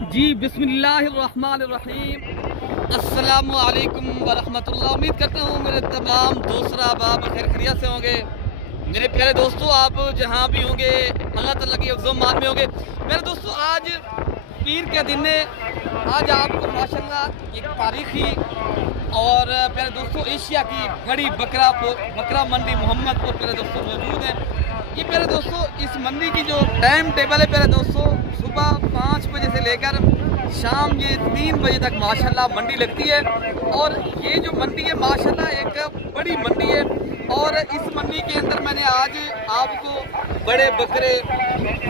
जी बिस्मिल्लाहिर्रहमानिर्रहीम। अस्सलामु अलैकुम वरहमतुल्लाह। उम्मीद करता हूँ मेरे तमाम दोस्त आप खैर खैरियत से होंगे। मेरे प्यारे दोस्तों, आप जहाँ भी होंगे अल्लाह ताला की अफ़ज़ल में होंगे। मेरे दोस्तों, आज पीर के दिन है। आज आपको माशाल्लाह एक तारीखी और प्यारे दोस्तों एशिया की बड़ी बकरा मंडी मोहम्मदपुर प्यारे दोस्तों मौजूद है। ये प्यारे दोस्तों इस मंडी की जो टाइम टेबल है प्यारे दोस्तों, सुबह 5 बजे से लेकर शाम ये 3 बजे तक माशाल्लाह मंडी लगती है। और ये जो मंडी है माशाल्लाह एक बड़ी मंडी है। और इस मंडी के अंदर मैंने आज आपको बड़े बकरे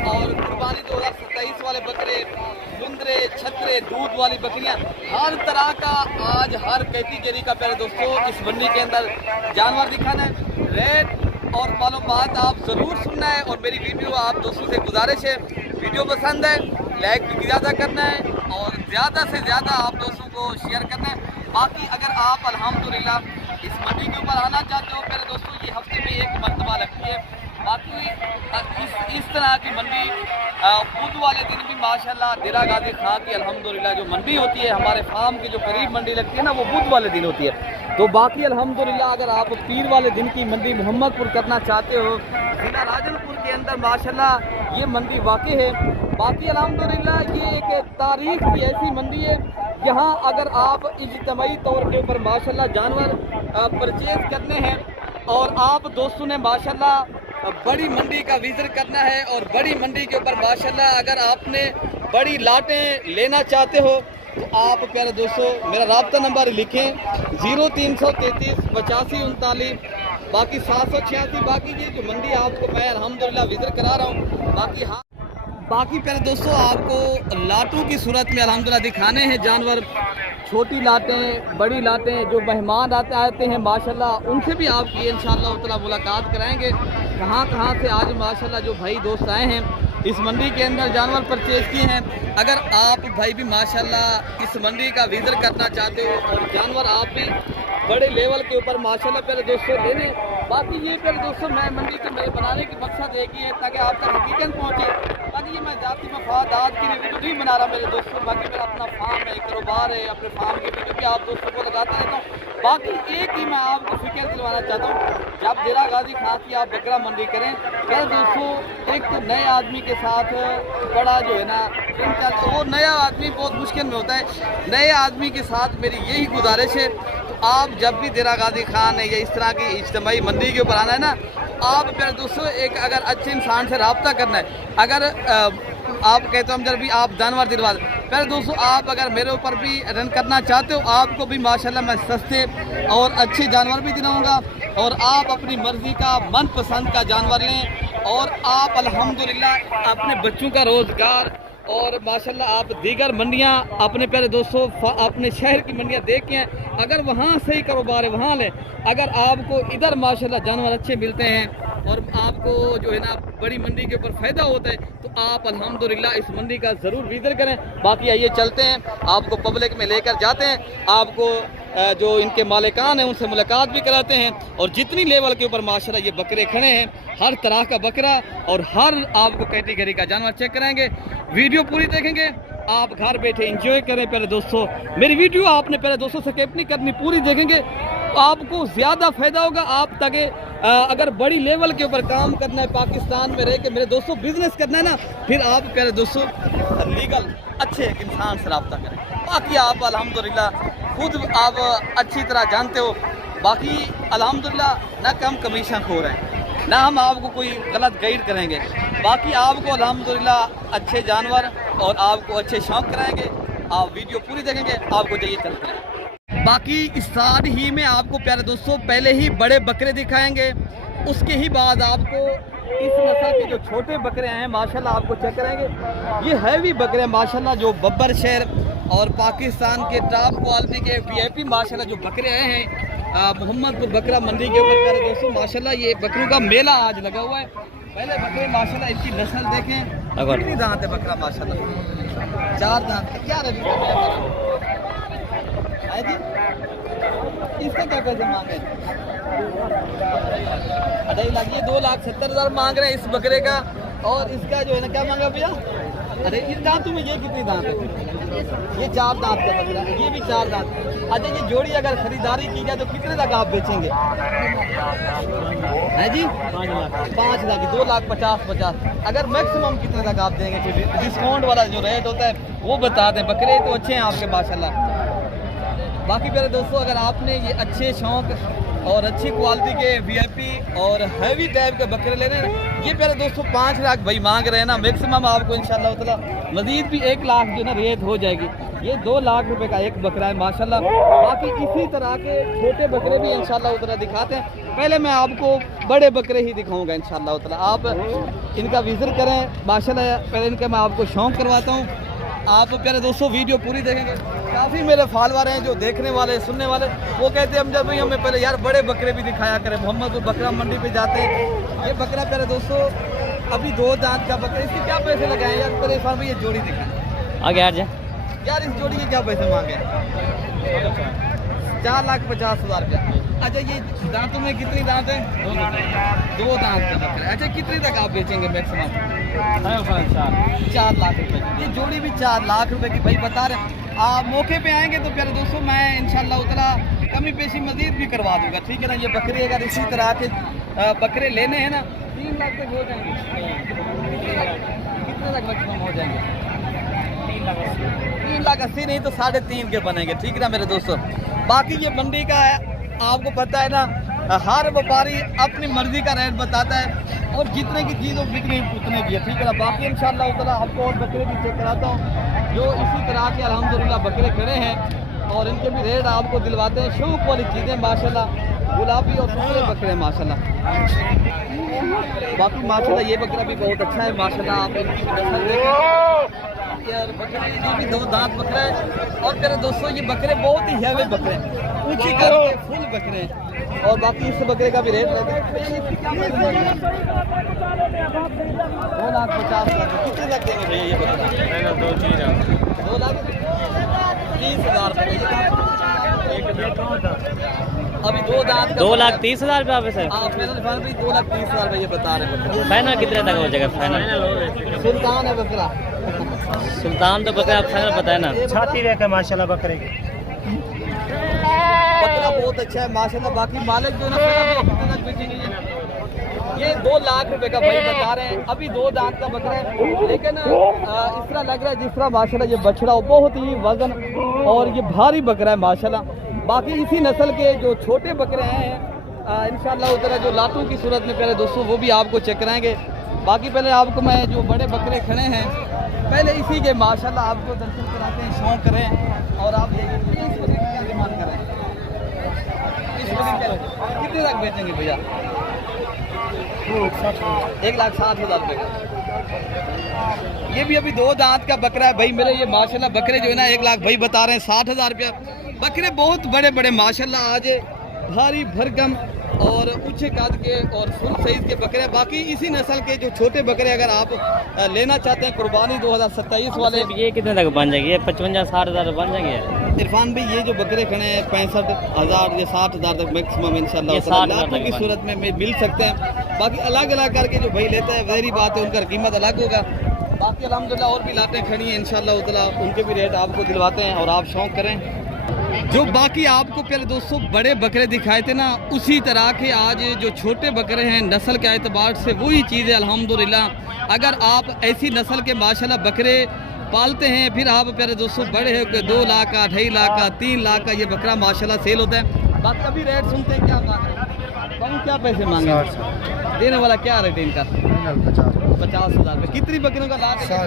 और कुर्बानी 2027 वाले बकरे, मुंदरे, छतरे, दूध वाली बकरियां, हर तरह का आज हर कैटेगरी का प्यारे दोस्तों इस मंडी के अंदर जानवर दिखाना है। रेट और मालूमात आप ज़रूर सुनना है। और मेरी वीडियो आप दोस्तों से गुजारिश है, वीडियो पसंद है लाइक भी ज़्यादा करना है और ज़्यादा से ज़्यादा आप दोस्तों को शेयर करना है। बाकी अगर आप अल्हम्दुलिल्लाह इस मंडी के ऊपर आना चाहते हो मेरे दोस्तों, ये हफ्ते में एक मरतबा लगती है। बाकी इस तरह की मंडी बुध वाले दिन भी माशाल्लाह डेरा गाजी खां की अल्हम्दुलिल्लाह जो मंडी होती है, हमारे फार्म की जो करीब मंडी लगती है ना, वो बुध वाले दिन होती है। तो बाकी अल्हम्दुलिल्लाह अगर आप पीर वाले दिन की मंडी मोहम्मदपुर करना चाहते हो, जिला राजनपुर के अंदर माशाल्लाह ये मंडी वाक़ई है। बाकी अल्हम्दुलिल्लाह ये एक तारीख की ऐसी मंडी है, यहाँ अगर आप इज्तिमाई तौर के ऊपर माशाल्लाह जानवर परचेज करने हैं और आप दोस्तों ने माशाल्लाह बड़ी मंडी का विजिट करना है और बड़ी मंडी के ऊपर माशाल्लाह अगर आपने बड़ी लाटें लेना चाहते हो तो आप प्यारे दोस्तों मेरा राब्ता नंबर लिखें 0333 85 39, बाकी 786। बाकी ये जो मंडी आपको मैं अल्हम्दुलिल्लाह विजिट करा रहा हूँ। बाकी प्यारे दोस्तों आपको लाटों की सूरत में अल्हम्दुलिल्लाह दिखाने हैं जानवर, छोटी लाटें, बड़ी लाटें। जो मेहमान आते हैं माशाल्लाह उनसे भी आपकी इंशाअल्लाह ताला मुलाकात कराएंगे। कहाँ से आज माशाल्लाह जो भाई दोस्त आए हैं इस मंडी के अंदर जानवर परचेज किए हैं। अगर आप भाई भी माशाल्लाह इस मंडी का विजिट करना चाहते हो और जानवर आप भी बड़े लेवल के ऊपर माशाल्लाह प्यारे दोस्तों लेने, बाकी ये प्यारे दोस्तों मैं मंडी के मेरे बनाने की मकसद एक ही है ताकि आप तक हकीकत पहुँचे। बाकी ये मैं जाती मफादात की वीडियो नहीं बना रहा मेरे दोस्तों, बाकी मेरा अपना फार्म है, कारोबार है, अपने फार्म की वीडियो भी आप दोस्तों को लगाता रहता हूँ। बाकी एक ही मैं आपको फिक्र दिलवाना चाहता हूँ, जब डेरा गाजी खां की आप बकरा मंडी करें क्या दोस्तों, एक तो नए आदमी के साथ बड़ा जो है ना वो नया आदमी बहुत मुश्किल में होता है। नए आदमी के साथ मेरी यही गुजारिश है, तो आप जब भी डेरा गाजी खां है या इस तरह की इज्तिमाई मंडी के ऊपर आना है ना, आप मेरे दोस्तों एक अगर अच्छे इंसान से रब्ता करना है, अगर आप कहते हो हम जब भी आप जानवर दिलवा दें मेरे दोस्तों, आप अगर मेरे ऊपर भी रन करना चाहते हो आपको भी माशाल्लाह मैं सस्ते और अच्छे जानवर भी दिलाऊंगा और आप अपनी मर्ज़ी का मनपसंद का जानवर लें और आप अल्हम्दुलिल्लाह अपने बच्चों का रोज़गार और माशाल्लाह आप दीगर मंडियां अपने प्यारे दोस्तों अपने शहर की मंडियां देख के हैं, अगर वहाँ सही कारोबार है वहाँ लें। अगर आपको इधर माशाल्लाह जानवर अच्छे मिलते हैं और आपको जो है ना बड़ी मंडी के ऊपर फ़ायदा होता है तो आप अल्हम्दुलिल्लाह इस मंडी का ज़रूर विजिट करें। बाकी आइए चलते हैं, आपको पब्लिक में लेकर जाते हैं, आपको जो इनके मालिकान हैं उनसे मुलाकात भी कराते हैं। और जितनी लेवल के ऊपर माशाल्लाह ये बकरे खड़े हैं, हर तरह का बकरा और हर आपको कैटेगरी का जानवर चेक कराएंगे। वीडियो पूरी देखेंगे, आप घर बैठे एंजॉय करें प्यारे दोस्तों। मेरी वीडियो आपने प्यारे दोस्तों स्किप नहीं करनी, पूरी देखेंगे तो आपको ज़्यादा फ़ायदा होगा। आप ताकि अगर बड़ी लेवल के ऊपर काम करना है, पाकिस्तान में रह के मेरे दोस्तों बिजनेस करना है ना, फिर आप प्यारे दोस्तों लीगल अच्छे एक इंसान से रब्ता करें। बाकी आप अल्हम्दुलिल्लाह खुद आप अच्छी तरह जानते हो, बाकी अल्हम्दुलिल्लाह ना कम कमीशन खो रहे हैं ना हम आपको कोई गलत गाइड करेंगे। बाकी आपको अल्हम्दुलिल्लाह अच्छे जानवर और आपको अच्छे शौक़ कराएंगे। आप वीडियो पूरी देखेंगे, आपको चाहिए चलते हैं। बाकी इस साल ही में आपको प्यारे दोस्तों पहले ही बड़े बकरे दिखाएंगे, उसके ही बाद आपको इस नस्ल के जो छोटे बकरे हैं माशाल्लाह आपको चेक कराएंगे। ये हैवी बकरे माशाल्लाह जो बब्बर शहर और पाकिस्तान के टॉप क्वालिटी के VIP माशाल्लाह जो बकरे आए हैं मोहम्मदपुर बकरा मंडी के ऊपर प्यारे दोस्तों माशाल्लाह ये बकरों का मेला आज लगा हुआ है। पहले बकरे माशाल्लाह इनकी नस्ल देखें, कितनी दांत है बकरा माशाल्लाह, 4 दांत। क्या रेट है जी इसका, क्या पैसे मांगे? 2.5 लाख, ये 2,70,000 मांग रहे हैं इस बकरे का। और इसका जो है ना क्या मांगा भैया? अरे इन दांतों में ये कितनी दांत है? ये 4 दांत का बकरा है, ये भी 4 दांत। अच्छा ये जोड़ी अगर खरीदारी की जाए तो कितने तक आप बेचेंगे? है जी 5 लाख, 2,50,50। अगर मैक्सिमम कितने तक आप देंगे? कोई डिस्काउंट वाला जो रेट होता है वो बता दें। बकरे तो अच्छे हैं आपके माशाल्लाह। बाकी मेरे दोस्तों अगर आपने ये अच्छे शौक और अच्छी क्वालिटी के वीआईपी और हैवी टाइप के बकरे लेने हैं, ये मेरे दोस्तों 5 लाख भाई मांग रहे हैं ना, मैक्सिमम आपको इंशाल्लाह ताला मजीद भी 1 लाख जो ना रेट हो जाएगी। ये 2 लाख रुपए का एक बकरा है माशाल्लाह। बाकी इसी तरह के छोटे बकरे भी इंशाल्लाह ताला दिखाते हैं। पहले मैं आपको बड़े बकरे ही दिखाऊंगा इंशाल्लाह ताला, आप इनका विजिट करें माशाल्लाह। पहले इनका मैं आपको शौक करवाता हूँ। आप प्यारे दोस्तों वीडियो पूरी देखेंगे। काफ़ी मेरे फॉलोअर हैं जो देखने वाले सुनने वाले, वो कहते हैं अमजद भाई हमें पहले यार बड़े बकरे भी दिखाया करें। मोहम्मदपुर बकरा मंडी पे जाते हैं। ये बकरा प्यारे दोस्तों अभी 2 दांत का बकरा, इसके क्या पैसे लगाए यार? मेरे इरफान भाई ये जोड़ी दिखाएं आगे यार इस जोड़ी के क्या पैसे मांगे? 4,50,000 रुपया। अच्छा ये दांतों में कितनी दांत है? 2 दांत का बकरा। अच्छा कितने तक आप बेचेंगे मैक्सिमम? 4 लाख रुपए। ये जोड़ी भी 4 लाख रुपए की भाई बता रहे हैं। आप मौके पे आएंगे तो प्यारे दोस्तों मैं इंशाल्लाह उतना कमी पेशी मजीद भी करवा दूंगा, ठीक है ना। ये बकरे अगर इसी तरह के बकरे लेने हैं ना 3 लाख तक हो जाएंगे। कितने तक मैक्सिमम हो जाएंगे? 3,80,000 नहीं तो 3.5 के बनेंगे, ठीक है ना मेरे दोस्तों। बाकी ये मंडी का है, आपको पता है ना, हर व्यापारी अपनी मर्जी का रेट बताता है और जितने की चीज़ बिकने उतने की है, ठीक है ना। बाकी इंशाल्लाह ताला आपको और बकरे भी चेक कराता हूँ जो इसी तरह के अल्हम्दुलिल्लाह बकरे खड़े हैं और इनके भी रेट आपको दिलवाते हैं। शौक वाली चीज़ें माशाल्लाह, गुलाबी और सुनहरे बकरे माशाल्लाह। बाकी माशाल्लाह ये बकरा भी बहुत अच्छा है माशाल्लाह। आप इनकी भी नस्ल देखें यार, बकरे ये भी 2 दांत बकरा है। और मेरे दोस्तों ये बकरे बहुत ही हैवी बकरे हैं, ऊंची करके फुल बकरे हैं। और बाकी इस बकरे का भी रेट रहता है 2,50,000। कितने तक देंगे भैया ये बकरा? 2,30,000 रुपये। अभी 2 दांत 2,30,000 रुपये आप सर? हाँ फाइनल 2,30,000 रुपये ये बता रहे हैं। फाइनल कितने तक हो जाएगा? फाइनल सुल्तान है बकरा। सुल्तान तो बकरा आप फाइनल बताए ना। छाती रहता है माशाल्लाह बकरे की। बकरा बहुत अच्छा है माशाल्लाह। बाकी मालिक जो ना कितने तक बेचेंगे? ये 2 लाख रुपए का भाई बता रहे हैं। अभी 2 दांत का बकरा है, लेकिन इस तरह लग रहा है जिस तरह माशाल्लाह ये बछड़ा बहुत ही वजन और ये भारी बकरा है माशाल्लाह। बाकी इसी नस्ल के जो छोटे बकरे हैं इंशाल्लाह उधर जो लाटू की सूरत में पहले दोस्तों वो भी आपको चेक कराएंगे। बाकी पहले आपको मैं जो बड़े बकरे खड़े हैं पहले इसी के माशाल्लाह आपको दर्शन कराते हैं, शौक करें। और आप देखिए इस बकरे की क्या डिमांड करें? इस बकरे कितने तक बेचेंगे भैया? 1,60,000 रुपये का। ये भी अभी 2 दांत का बकरा है भाई मेरे। ये माशाल्लाह बकरे जो है ना 1 लाख भाई बता रहे हैं 60,000 रुपया। बकरे बहुत बड़े बड़े माशाल्लाह, आज भारी भरकम और ऊंचे कद के और फुल साइज के बकरे। बाकी इसी नस्ल के जो छोटे बकरे अगर आप लेना चाहते हैं कुर्बानी 2027 वाले, ये कितने तक बन जाएगी? ये 55-60,000 बन जाएंगे इरफान भाई। ये जो बकरे खड़े हैं 65,000 या 60,000 तक मैक्सिमम इंशाल्लाह लाखों की सूरत में मिल सकते हैं। बाकी अलग अलग करके जो भाई लेता है वही बात है, उनका कीमत अलग होगा। बाकी अल्हम्दुलिल्लाह और भी लाटें खड़ी हैं इंशाल्लाह ताला, उनके भी रेट आपको दिलवाते हैं और आप शौक करें। जो बाकी आपको पहले दोस्तों बड़े बकरे दिखाए थे ना, उसी तरह के आज जो छोटे बकरे हैं नस्ल के एतबार से वही चीज़ है अल्हम्दुलिल्लाह। अगर आप ऐसी नस्ल के माशाल्लाह बकरे पालते हैं, फिर आप प्यारे दोस्तों बड़े हो के 2 लाख का 2.5 लाख का 3 लाख का ये बकरा माशाल्लाह सेल होता है। बाकी अभी रेट सुनते हैं क्या मांग रहे हैं? क्या पैसे मांगे? देने वाला क्या रेट इनका? 50,000 रुपये। कितनी बकरियों का लाट है?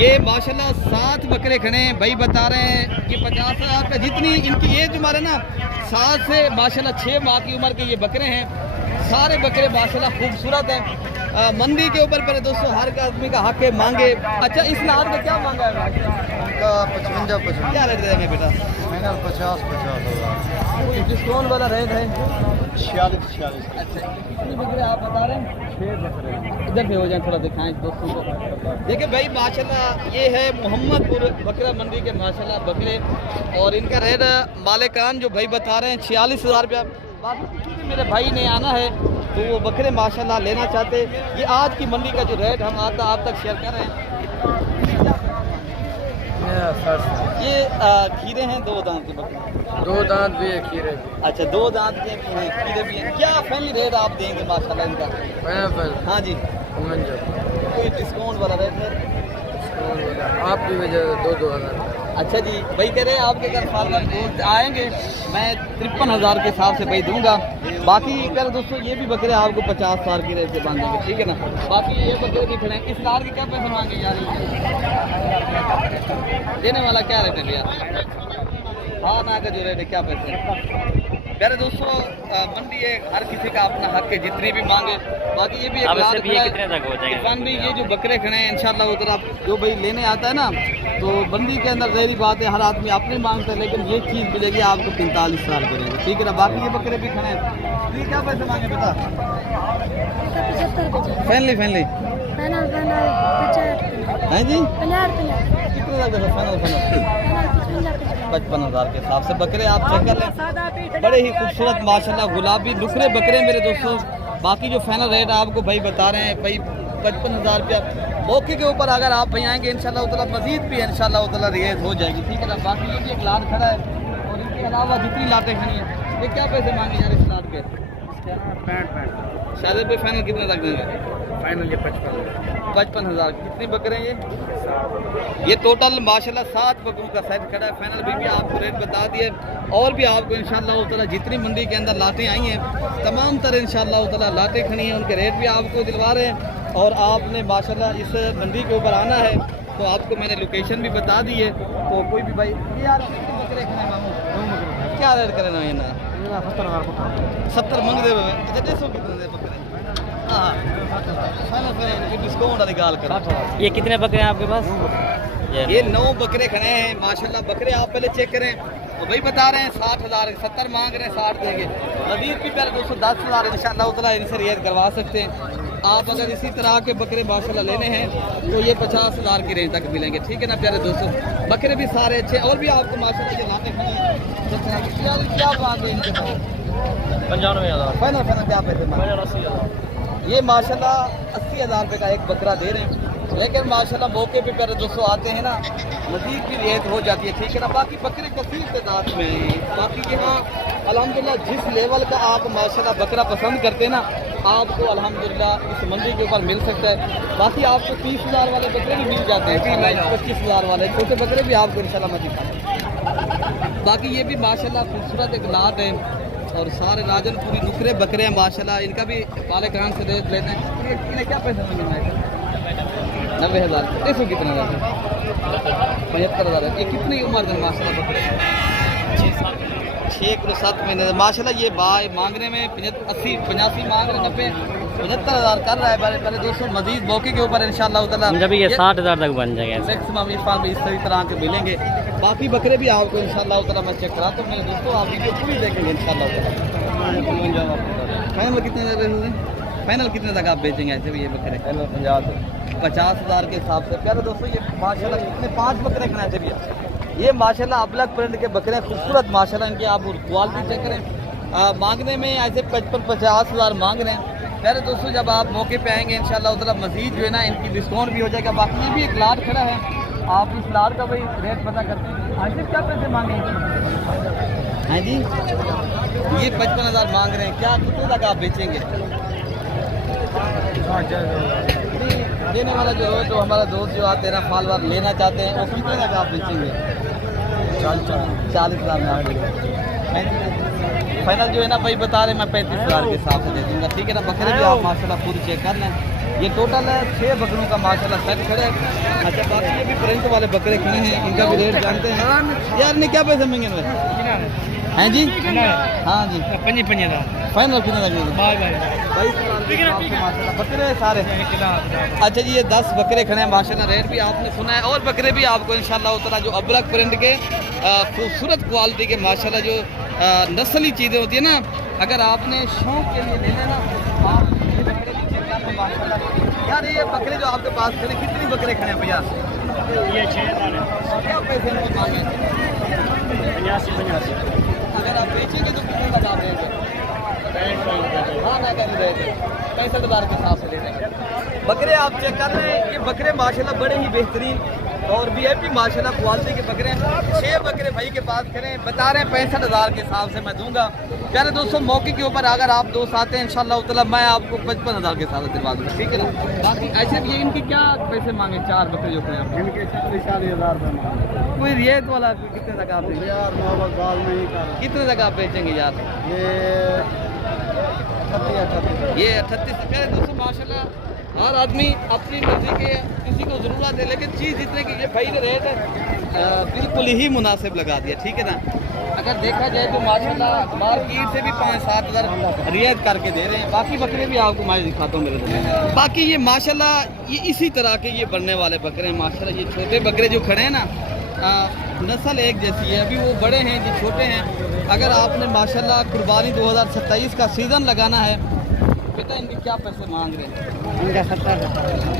ये माशाल्लाह 7 बकरे खड़े हैं भाई बता रहे हैं कि 50,000 रुपये। जितनी इनकी एज उम्र है ना 7 से माशाल्लाह 6 माह की उम्र के ये बकरे हैं। सारे बकरे माशाल्लाह खूबसूरत हैं। मंडी के ऊपर पहले दोस्तों हर आदमी का हक है मांगे। अच्छा इस लाट का क्या मांगा है? उनका 55 क्या रेट देंगे बेटा? 50,000 डिस्काउंट वाला रेट है 46। अच्छा कितने बकरे आप बता रहे हैं? 6 बकरे। इधर भी हो जाए थोड़ा दिखाएं दोस्तों को। देखिए भाई माशाल्लाह ये है मोहम्मदपुर बकरा मंडी के माशाल्लाह बकरे और इनका रेट मालिकान जो भाई बता रहे हैं 46,000 रुपया। बाकी किसी भी मेरे भाई ने आना है तो वो बकरे माशाल्लाह लेना चाहते, ये आज की मंडी का जो रेट हम आप तक शेयर कर रहे हैं। ये खीरे हैं, दो दांत के बकरे? 2 दांत भी है, खीरे भी। अच्छा, 2 दांत के भी हैं, खीरे भी हैं। क्या फैमिली रेट आप देंगे माशाल्लाह इनका? हाँ जी, कोई डिस्काउंट वाला रेट है? आप भी वजह 2-2 हज़ार। अच्छा जी, भाई कह रहे हैं आपके घर साल भर दोस्त आएंगे, मैं 53,000 के हिसाब से भाई दूंगा। बाकी कल दोस्तों ये भी बकरे आपको 50 साल की रेट से बांधेंगे, ठीक है ना। बाकी ये बकरे भी खड़े हैं। इस लार के क्या पैसे मांगे यार? देने वाला क्या रेट है भैया? हाँ ना का जो रेट है क्या पैसे हैं? प्यारे दोस्तों, मंडी है, हर किसी का अपना हक है, जितनी भी मांगे। बाकी ये भी एक लाख कितने तक हो जाएगा? इरफान भाई ये जो बकरे खड़े हैं इंशाल्लाह उधर आप जो भाई लेने आता है ना, तो मंडी के अंदर जहरी बात है, हर आदमी अपने मांगता है, लेकिन ये चीज़ मिलेगी आपको 45 साल करेगी, ठीक है ना। बाकी ये बकरे भी खड़े हैं। ये क्या पैसे मांगे बता? फैनली फैनली हैं जी, कितने लग गए फाइनल? 55,000 के हिसाब से बकरे आप चेक कर लें, बड़े ही खूबसूरत माशाल्लाह गुलाबी नुकरे बकरे मेरे दोस्तों। बाकी जो फाइनल रेट आपको भाई बता रहे हैं भाई 55,000 रुपया। मौके के ऊपर अगर आप भाई आएंगे इंशाल्लाह उतला मजीद भी इंशाल्लाह उतला रियायत हो जाएगी, ठीक है ना। बाकी ये भी एक लाट खड़ा है, और इसके अलावा जितनी लाटें खड़ी हैं, ये क्या पैसे मांगे यार इस लाट के? 65 शायद भाई फाइनल कितने तक देंगे? फाइनल ये 55,000। कितनी बकरे हैं ये टोटल माशाल्लाह 7 बकरों का सेट खड़ा है। फाइनल भी आपको रेट बता दिए, और भी आपको इंशाल्लाह ताला जितनी मंडी के अंदर लाटें आई हैं तमाम तरह इंशाल्लाह ताला लाटें खड़ी हैं, उनके रेट भी आपको दिलवा रहे हैं। और आपने माशाल्लाह इस मंडी के ऊपर आना है तो आपको मैंने लोकेशन भी बता दी है, तो कोई भी भाई ये यार कितने बकरे खड़े हैं मामू? क्या रेट करें ना ये ना 70 मंग दे। अच्छा 150 कितने दे बकरे? हाँ फाइनल डिस्काउंट वाली गाल कर। ये कितने बकरे हैं आपके पास? ये 9 बकरे खड़े हैं माशाल्लाह। बकरे आप पहले चेक करें, तो भाई बता रहे हैं 60,000, 70 मांग रहे हैं, 60 देंगे। मजीद भी पहले 210,000 इंशाल्लाह उतना इनसे रियायत करवा सकते हैं। आप अगर इसी तरह के बकरे माशाल्लाह लेने हैं तो ये 50,000 की रेंज तक मिलेंगे, ठीक है ना प्यारे दोस्तों। बकरे भी सारे अच्छे, और भी आपको माशाल्लाह ये लाते खड़े हैं। क्या बात है इनके पास? 95,000। फाइनल फाइनल क्या पैसे मांगे? 80,000। ये माशाल्लाह 80,000 रुपये का एक बकरा दे रहे हैं, लेकिन माशाल्लाह मौके पे प्यारे दोस्तों आते हैं ना मजीद की रियायत हो जाती है, ठीक है ना। बाकी बकरे कसीर तादाद में हैं। बाकी यहाँ अल्हम्दुलिल्लाह जिस लेवल का आप माशाल्लाह बकरा पसंद करते हैं ना, आपको अल्हम्दुलिल्लाह इस मंडी के ऊपर मिल सकता है। बाकी आपको 30,000 वाले बकरे भी मिल जाते हैं, 25,000 वाले छोटे बकरे भी आपको इंशाल्लाह मैं दिखाऊंगा। बाकी ये भी माशाल्लाह खूबसूरत एक लाट है, और सारे राजनपुरी नुकरे बकरे हैं माशाल्लाह। इनका भी पाले कान से रेट लेते हैं। इन्हें क्या पैसे मिलेंगे? 90,000। देखो कितना 75,000। ये कितनी उम्र है माशाल्लाह बकरे? 6 किलो 7 महीने माशाल्लाह। ये भाई मांगने में 80 85 मांग रहे, 90 75,000 कर रहा है। पहले दोस्तों मजीद मौके के ऊपर इंशाल्लाह ताला जब ये 60,000 तक बन जाएगा मैक्सिमम इरफान भी इस तरह के मिलेंगे। बाकी बकरे भी आपको इंशाल्लाह ताला मैं चेक कराता हूँ मेरे दोस्तों, आप वीडियो पूरी देखेंगे इंशाल्लाह ताला। फाइनल कितने लग रहे हैं? फाइनल कितने तक आप बेचेंगे ऐसे भी ये बकरे? 50,000 के हिसाब से। प्यारे दोस्तों ये माशाल्लाह कितने 5 बकरे खड़े थे भैया। ये माशाल्लाह अबलग प्रिंट के बकरे खूबसूरत माशाल्लाह, इनकी आप क्वालिटी चेक करें। मांगने में ऐसे 55-50,000 मांग रहे हैं। प्यारे दोस्तों जब आप मौके पे आएंगे इंशाल्लाह उधर मजीद जो है ना इनकी डिस्काउंट भी हो जाएगा। बाकी ये भी एक लाट खड़ा है, आप इस लाट का भाई रेट पता करते हैं। आज क्या पैसे मांगेंगे हैं जी? ये 55,000 मांग रहे हैं, क्या कितने तक आप बेचेंगे? देने वाला जो है, जो हमारा दोस्त जो आप 13 फाल वार लेना चाहते हैं, वो कितने तक आप बेचेंगे? 40,000 में आप फाइनल जो है ना भाई बता रहे, मैं 35,000 के हिसाब से दे दूँगा, ठीक है ना। बकरे भी आप माशाल्लाह पूरी चेक कर लें। ये टोटल है 6 बकरों का माशाल्लाह सेट खड़े हैं। अच्छा बाकी ये भी प्रिंट वाले बकरे खड़े हैं, इनका भी रेट जानते हैं यार। इन्हें क्या पैसे मांगे हैं जी? हाँ जी 55,000 फाइनल कितने लगेंगे? 22,000 बकरे सारे। अच्छा जी ये 10 बकरे खड़े हैं माशाल्लाह, रेट भी आपने सुना है। और बकरे भी आपको इंशाल्लाह उतना जो अबरक प्रिंट के खूबसूरत क्वालिटी के माशाल्लाह जो नस्ली चीज़ें होती है ना, अगर आपने शौक के लिए लेना ना आप ये बकरे भी चेक कर लो माशाल्लाह। यार ये बकरे जो आपके पास खड़े, कितनी बकरे खड़े हैं भैया? ये 6,000 क्या पैसे इनको मांगे? 85। अगर आप बेचेंगे तो कितने लगा देंगे? हाँ ना कर रहे थे 65,000 के हिसाब से ले देंगे। बकरे आप चेक कर रहे हैं, ये बकरे माशाल्लाह बड़े ही बेहतरीन और VIP माशाल्लाह क्वालिटी के बकरे हैं। 6 बकरे भाई के पास खड़े हैं, बता रहे हैं 65,000 के हिसाब से मैं दूंगा। प्यारे दोस्तों मौके के ऊपर अगर आप दोस्त आते हैं इंशाल्लाह ताला मैं आपको 55,000 के हिसाब से दिलवा दूंगा, ठीक है ना। बाकी ऐसे भी ये इनकी क्या पैसे मांगे 4 बकरे जो खड़े हैं आपके? इनके 40,000 रुपये कोई रियायत वाला कितने तक आप देंगे? यार मोहब्बत गाल नहीं कर कितने तक आप बेचेंगे यार? ये 38 ये 38 प्यारे दोस्तों माशाल्लाह हर आदमी अपनी मर्जी के किसी को ज़रूरत है, लेकिन चीज़ जितने की ये भाई ने रेट बिल्कुल ही मुनासिब लगा दिया, ठीक है ना। अगर देखा जाए तो माशाल्लाह मार्केट से भी 5-7 हज़ार रियायत करके दे रहे हैं। बाकी बकरे भी आपको मैं दिखाता हूँ मेरे दोस्त। बाकी ये माशाल्लाह ये इसी तरह के ये बनने वाले बकरे हैं माशाल्लाह। ये छोटे बकरे जो खड़े हैं ना नस्ल एक जैसी है, अभी वो बड़े हैं जो छोटे हैं। अगर आपने माशाल्लाह कुर्बानी 2027 का सीज़न लगाना है, बेटा इनके क्या पैसे मांग रहे हैं? इनका 70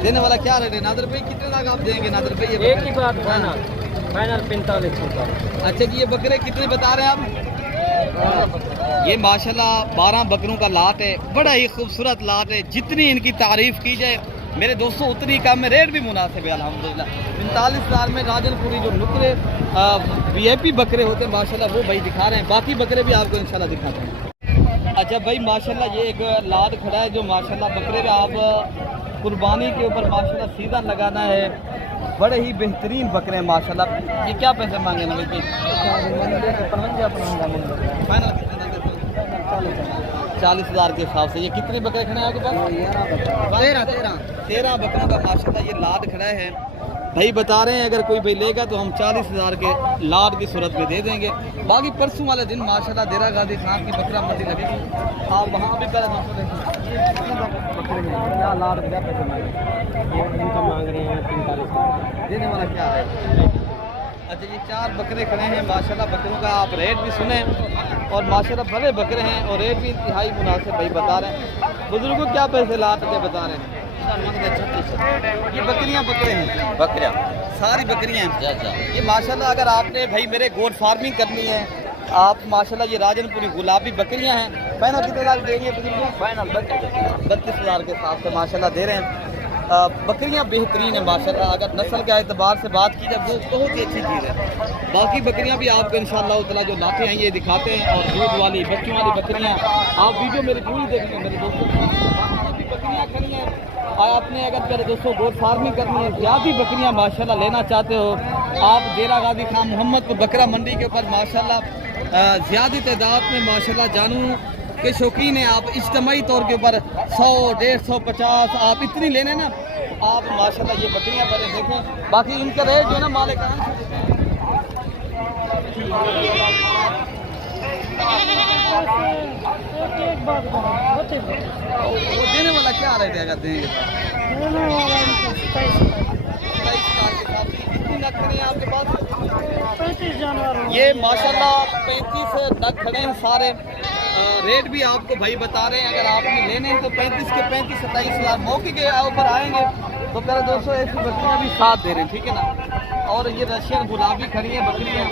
देने वाला क्या रेट है? नादर भाई कितने तक आप देंगे? नादर भाई ये एक ही बात फाइनल 45 रुपये। अच्छा जी, ये बकरे कितने बता रहे हैं आप? ये माशाल्लाह 12 बकरों का लाट है, बड़ा ही खूबसूरत लाट है। जितनी इनकी तारीफ़ की जाए मेरे दोस्तों उतनी कम है, रेट भी मुनासिब है अल्हम्दुलिल्लाह। 45,000 में राजनपुरी जो नुकरे VIP बकरे होते हैं माशाल्लाह वो भाई दिखा रहे हैं। बाकी बकरे भी आपको इंशाल्लाह दिखाते हैं। अच्छा भाई माशाल्लाह ये एक लाट खड़ा है जो माशाल्लाह बकरे का आप कुर्बानी के ऊपर माशाल्लाह सीज़न लगाना है, बड़े ही बेहतरीन बकरे हैं माशाल्लाह। ये क्या पैसे मांगे ना भाई? 40,000 के हिसाब से। ये कितने बकरे खड़े हैं आपके पास? 13 बकरों का माशाल्लाह ये लाट खड़ा है। भाई बता रहे हैं अगर कोई भाई लेगा तो हम 40,000 के लाट की सूरत में दे देंगे। बाकी परसों वाले दिन माशाल्लाह देरा गाजी खान की बकरा मंडी लगेगी, आप वहाँ भी पहले दोस्तों देखिए क्या लाट क्या पैसे मांगे? इनका मांग रहे हैं 45। देने वाला क्या है? अच्छा ये 4 बकरे खड़े हैं माशाल्लाह। बकरों का आप रेट भी सुने और माशाल्लाह बड़े बकरे हैं और रेट भी इंतहाई मुनासिब भाई बता रहे हैं। बुजुर्गों क्या पैसे लाट के बता रहे हैं? ये बकरियां बकरे हैं, बकरियाँ सारी बकरियां हैं। अच्छा ये माशाल्लाह अगर आपने भाई मेरे गोट फार्मिंग करनी है आप माशाल्लाह ये राजनपुरी गुलाबी बकरियां हैं। फाइनल कितने लाख देंगे? फाइनल 32,000 के हिसाब से माशाल्लाह दे रहे हैं। बकरियां बेहतरीन है माशाल्लाह। अगर नस्ल के एतबार से बात की जाए वो बहुत ही अच्छी चीज़ है। बाकी बकरियां भी आपको इंशाअल्लाह ताला जो लाते हैं ये दिखाते हैं और दूध वाली बच्चों वाली बकरियां आप वीडियो मेरी पूरी देखेंगे मेरे दोस्तों। बाकी बकरियां खड़ी हैं, आपने अगर मेरे दोस्तों गोट फार्मिंग करनी है, ज़्यादा बकरियां माशाल्लाह लेना चाहते हो आप देरा गाजी खान मोहम्मदपुर बकरा मंडी के ऊपर माशाल्लाह ज़्यादा तादाद में माशाल्लाह जानू के शौकीन हैं आप। इज्तमाही तौर के ऊपर 100, 150, 50 आप इतनी लेने ना आप माशाल्लाह ये बकरियां पहले देखें। बाकी इनका रेट जो है ना मालिक वो देने वाला क्या रेट है अगर देंगे? 27,000 नग खड़े हैं आपके पास? 35 जानवर ये माशाल्लाह 35 नग खड़े हैं सारे। रेट भी आपको भाई बता रहे हैं अगर आपने लेने हैं तो 35 के 35, 27,000 मौके के ऊपर आएंगे तो मेरे दोस्तों ऐसी बकरियाँ भी साथ दे रहे हैं, ठीक है ना। और ये रशियन गुलाबी खड़ी है बकरियाँ,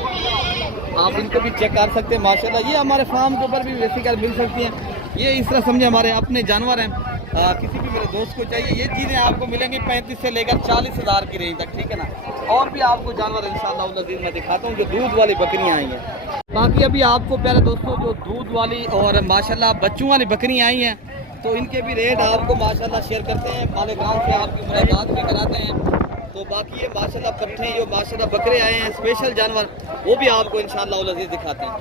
आप इनको भी चेक कर सकते हैं माशाल्लाह। ये हमारे फार्म के ऊपर भी वैसी कर मिल सकती हैं। ये इस तरह समझे हमारे अपने जानवर हैं। किसी भी मेरे दोस्त को चाहिए ये चीज़ें आपको मिलेंगी 35 से लेकर 40,000 की रेंज तक, ठीक है ना। और भी आपको जानवर इंशाअल्लाह नज़ीर मैं दिखाता हूँ जो दूध वाली बकरियाँ आई हैं। बाकी अभी आपको प्यारे दोस्तों जो दूध वाली और माशाल्लाह बच्चों वाली बकरियाँ आई हैं तो इनके भी रेट आपको माशाल्लाह शेयर करते हैं, मालेगांव से आपकी मुलाकात भी कराते हैं। तो बाकी ये माशाल्लाह पट्टे जो माशाल्लाह बकरे आए हैं स्पेशल जानवर वो भी आपको इंशाअल्लाह अज़ीज़ दिखाते हैं।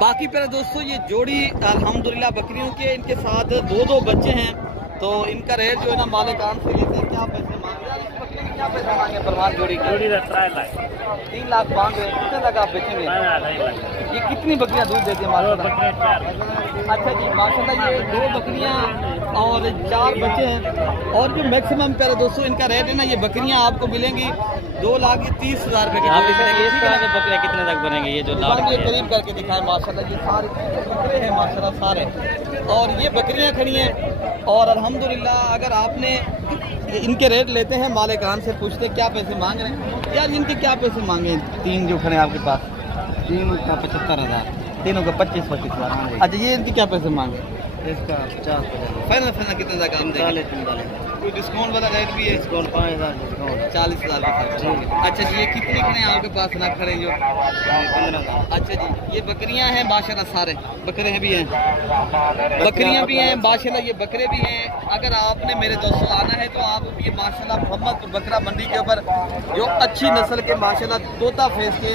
बाकी प्यारे दोस्तों ये जोड़ी अल्हम्दुलिल्लाह बकरियों के इनके साथ 2 बच्चे हैं तो इनका रेट जो है ना मालेगांव से लेते हैं। क्या पैसे मांगे यार इस बकरी के? क्या पैसे मांगे परवान जोड़ी के? 3 लाख 3 लाख मांग रहे हैं, कितने तक आप बेचेंगे? ये कितनी बकरियां दूध देती हैं माशाल्लाह? अच्छा जी माशाल्लाह ये 2 बकरियां और 4 बच्चे हैं। और जो मैक्सिमम प्यारे दोस्तों इनका रेट है ना ये बकरियां आपको मिलेंगी 2,30,000 रुपये की जोड़ी मिलेगी। इस तरह के बकरे कितने तक बनेंगे? ये जो लाट ये करीब करके दिखाएं माशाल्लाह। ये सारे बकरे हैं माशाल्लाह सारे और ये बकरियां खड़ी हैं। और अल्हम्दुलिल्लाह अगर आपने इनके रेट लेते हैं मालिकान से पूछते क्या पैसे मांग रहे हैं यार? इनके क्या पैसे मांगे? 3 जो खड़े हैं आपके पास? 3 का 75,000, तीनों का 25,000। अच्छा ये इनके क्या पैसे मांगे? इसका 50,000। फाइनल कितने तक आप देंगे? 45। कोई डिस्काउंट वाला रेट भी है? डिस्काउंट 5000 डिस्काउंट 40,000 का खर्च। अच्छा जी, ये कितने खड़े हैं आपके पास ना खड़े जो? 15,000। अच्छा जी, ये बकरियां हैं माशाल्लाह, सारे बकरे भी हैं, बकरियां भी हैं माशाल्लाह, ये बकरे भी हैं। अगर आपने मेरे दोस्तों आना है तो आप ये माशाल्लाह मोहम्मदपुर बकरा मंडी के ऊपर जो अच्छी नस्ल के माशाल्लाह तोता फेस के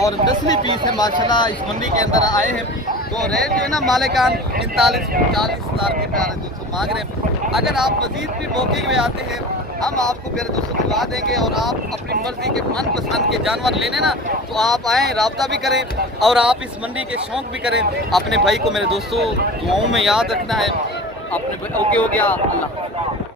और नस्ली पीस है माशाल्लाह इस मंडी के अंदर आए हैं। तो रेट जो है ना मालिकान 39-40,000 के प्यारे दोस्तों मांग रहे हैं। अगर आप मजीद भी मौके में आते हैं, हम आपको प्यारे दोस्तों दिलवा देंगे और आप अपनी मर्जी के मनपसंद के जानवर लेने ना तो आप आएँ, रब्ता भी करें और आप इस मंडी के शौक भी करें। अपने भाई को मेरे दोस्तों दुआओं में याद रखना है। अपने ओके हो गया, अल्लाह।